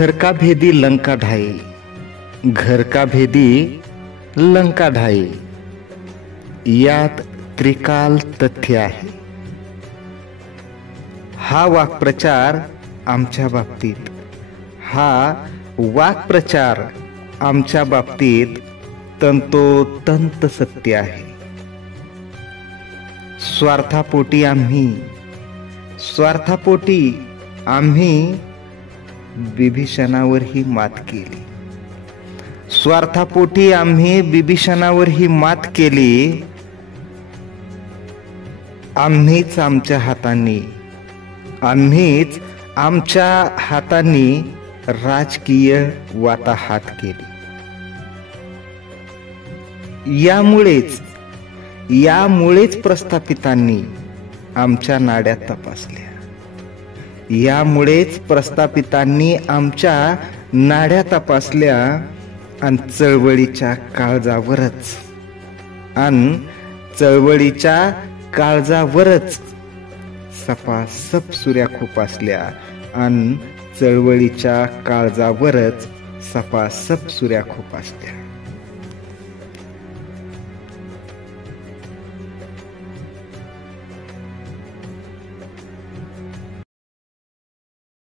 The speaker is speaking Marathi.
घर का भेदी लंका ढाई, घर का भेदी लंका ढाई, यात त्रिकाल तथ्य आहे. हा वाक्प्रचार आमच्या बाबतीत, हा वाक्प्रचार आमच्या बाबतीत तंतोतंत सत्य आहे. स्वार्थापोटी आम्ही बिभीषणावरही मात केली. स्वार्थापोटी आम्ही बिभीषणावरही मात केली. आम्हीच आमच्या हातांनी राजकीय वाताहात केली. यामुळेच प्रस्थापितांनी आमच्या नाड्या तपासल्या. यामुळेच प्रस्थापितांनी आमच्या नाड्या तपासल्या आणि चळवळीच्या काळजावरच सपासप सुऱ्या खुपासल्या आणि चळवळीच्या काळजावरच सपासप सुऱ्या खुपासल्या.